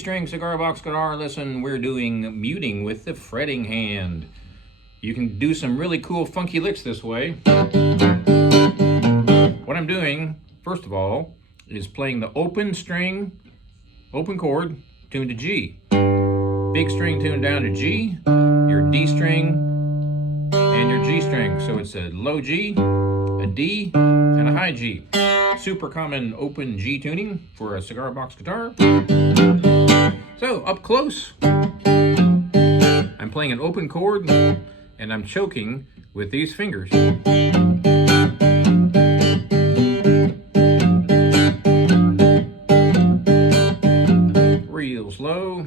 3-string cigar box guitar lesson. We're doing muting with the fretting hand. You can do some really cool funky licks this way. What I'm doing, first of all, is playing the open string, open chord, tuned to G. Big string tuned down to G, your D string, and your G string. So it's a low G, a D, and a high G. Super common open G tuning for a cigar box guitar. So up close, I'm playing an open chord and I'm choking with these fingers. Real slow.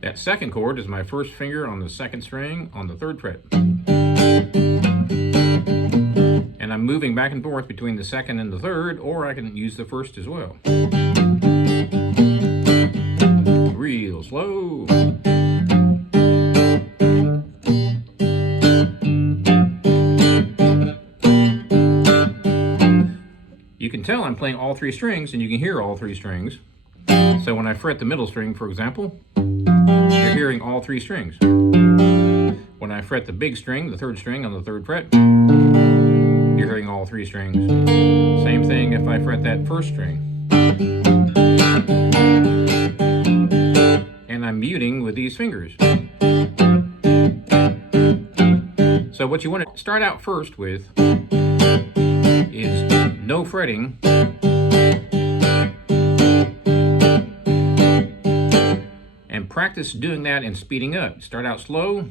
That second chord is my first finger on the second string on the 3rd fret. And I'm moving back and forth between the 2nd and the 3rd, or I can use the 1st as well. Real slow. You can tell I'm playing all 3 strings, and you can hear all 3 strings. So when I fret the middle string, for example, you're hearing all 3 strings. When I fret the big string, the 3rd string on the 3rd fret, you're hearing all 3 strings. Same thing if I fret that 1st string. And I'm muting with these fingers. So what you want to start out first with is no fretting. And practice doing that and speeding up. Start out slow.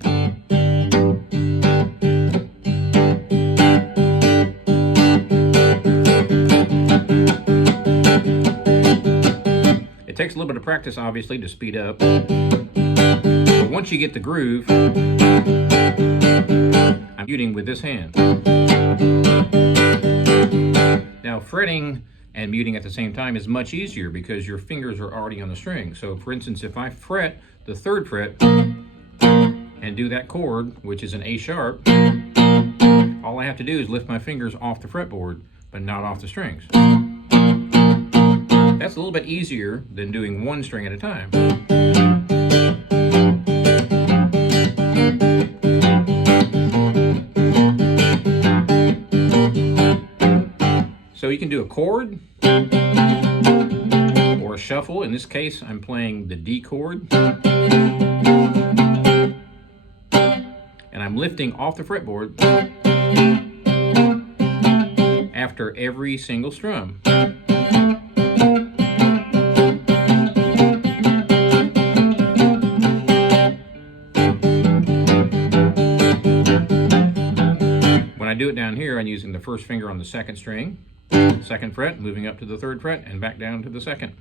It takes a little bit of practice, obviously, to speed up. But once you get the groove, I'm muting with this hand. Now, fretting and muting at the same time is much easier because your fingers are already on the string. So for instance, if I fret the 3rd fret and do that chord, which is an A sharp, all I have to do is lift my fingers off the fretboard, but not off the strings. That's a little bit easier than doing 1 string at a time. So you can do a chord or a shuffle. In this case, I'm playing the D chord. And I'm lifting off the fretboard after every single strum. When I do it down here, I'm using the 1st finger on the 2nd string, 2nd fret, moving up to the 3rd fret, and back down to the 2nd.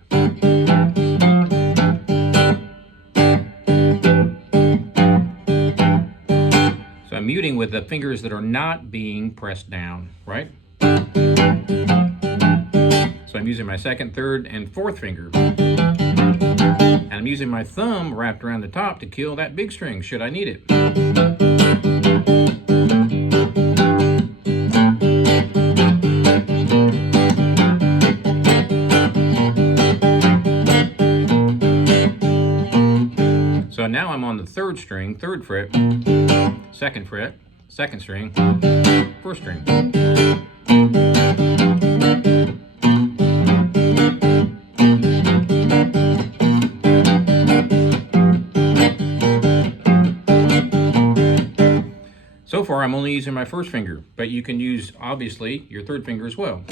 So I'm muting with the fingers that are not being pressed down, right? So I'm using my 2nd, 3rd, and 4th finger. And I'm using my thumb wrapped around the top to kill that big string, should I need it. So now I'm on the 3rd string, 3rd fret, 2nd fret, 2nd string, 1st string. So far I'm only using my 1st finger, but you can use, obviously, your 3rd finger as well.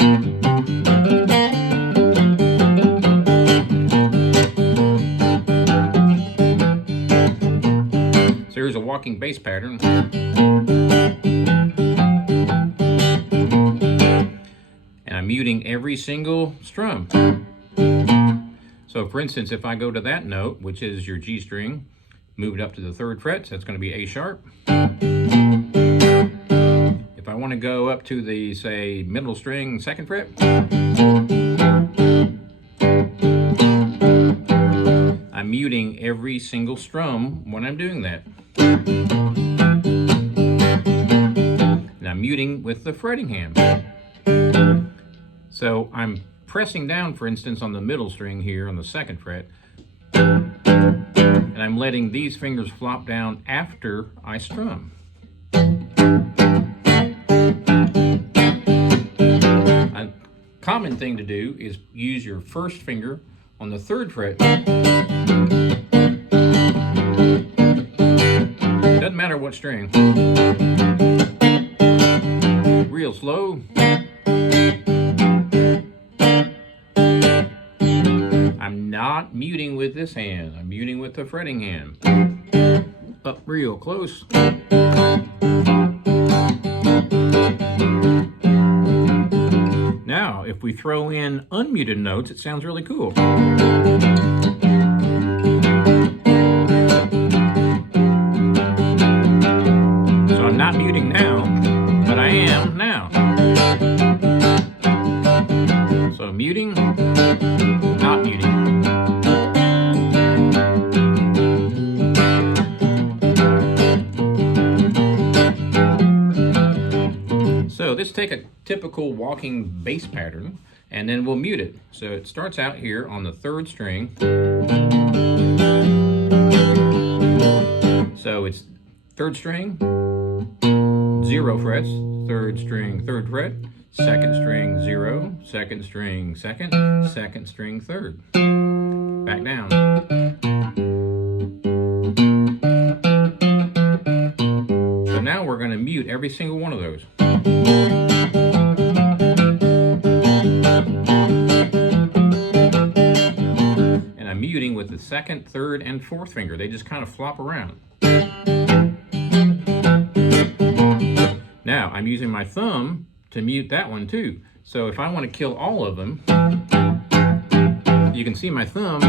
So here's a walking bass pattern. And I'm muting every single strum. So for instance, if I go to that note, which is your G string, move it up to the 3rd fret, so that's going to be A sharp. If I want to go up to the, say, middle string, 2nd fret, I'm muting every single strum when I'm doing that. And I'm muting with the fretting hand. So I'm pressing down, for instance, on the middle string here on the 2nd fret, and I'm letting these fingers flop down after I strum. A common thing to do is use your 1st finger on the 3rd fret. Doesn't matter what string. Real slow. I'm not muting with this hand. I'm muting with the fretting hand. Up real close. Now, if we throw in unmuted notes, it sounds really cool. So I'm not muting now, but I am now. So muting, not muting. So let's take a typical walking bass pattern, and then we'll mute it. So it starts out here on the 3rd string. So it's 3rd string, 0 frets, 3rd string, 3rd fret, 2nd string, 0, 2nd string, 2nd, 2nd string, 3rd. Back down. So now we're going to mute every single one of those. And I'm muting with the 2nd, 3rd, and 4th finger. They just kind of flop around. Now, I'm using my thumb to mute that one too. So if I want to kill all of them, you can see my thumb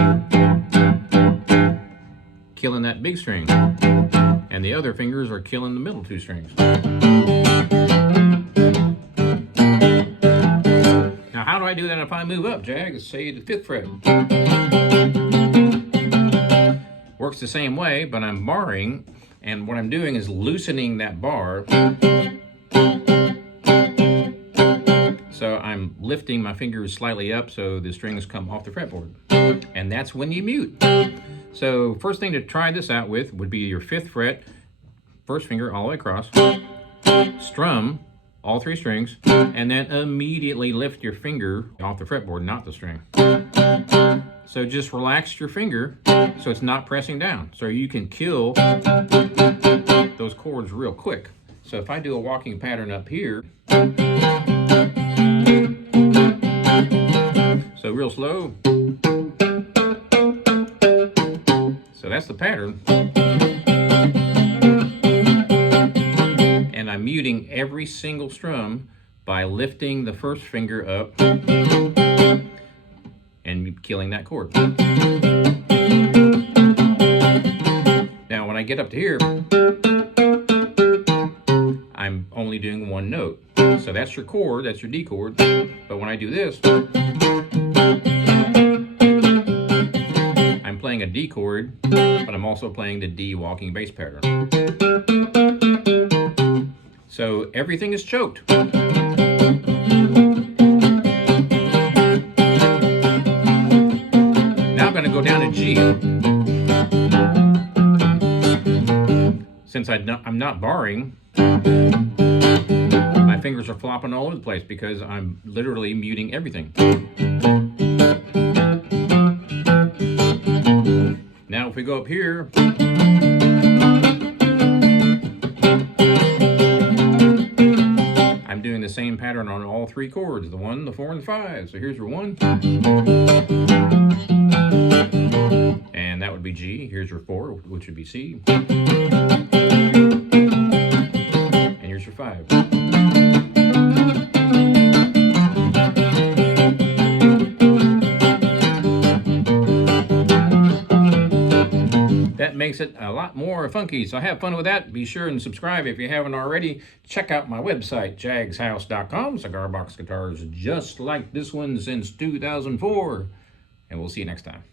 killing that big string, and the other fingers are killing the middle 2 strings. Now, how do I do that if I move up, Jag? Let's say the 5th fret. Works the same way, but I'm barring, and what I'm doing is loosening that bar. So I'm lifting my fingers slightly up so the strings come off the fretboard. And that's when you mute. So first thing to try this out with would be your 5th fret, 1st finger all the way across, strum all 3 strings, and then immediately lift your finger off the fretboard, not the string. So just relax your finger so it's not pressing down. So you can kill those chords real quick. So if I do a walking pattern up here, so real slow. So that's the pattern. And I'm muting every single strum by lifting the 1st finger up and killing that chord. Now when I get up to here, I'm only doing 1 note. So that's your chord, that's your D chord. But when I do this, I'm playing a D chord, but I'm also playing the D walking bass pattern. So everything is choked. Now I'm going to go down to G. Since I'm not barring, my fingers are flopping all over the place because I'm literally muting everything. Now if we go up here, I'm doing the same pattern on all 3 chords, the 1, the 4, and the 5. So here's your 1. And that would be G. Here's your 4, which would be C. And here's your 5. That makes it a lot more funky. So have fun with that. Be sure and subscribe if you haven't already. Check out my website, jagshouse.com. Cigar box guitars just like this one since 2004. And we'll see you next time.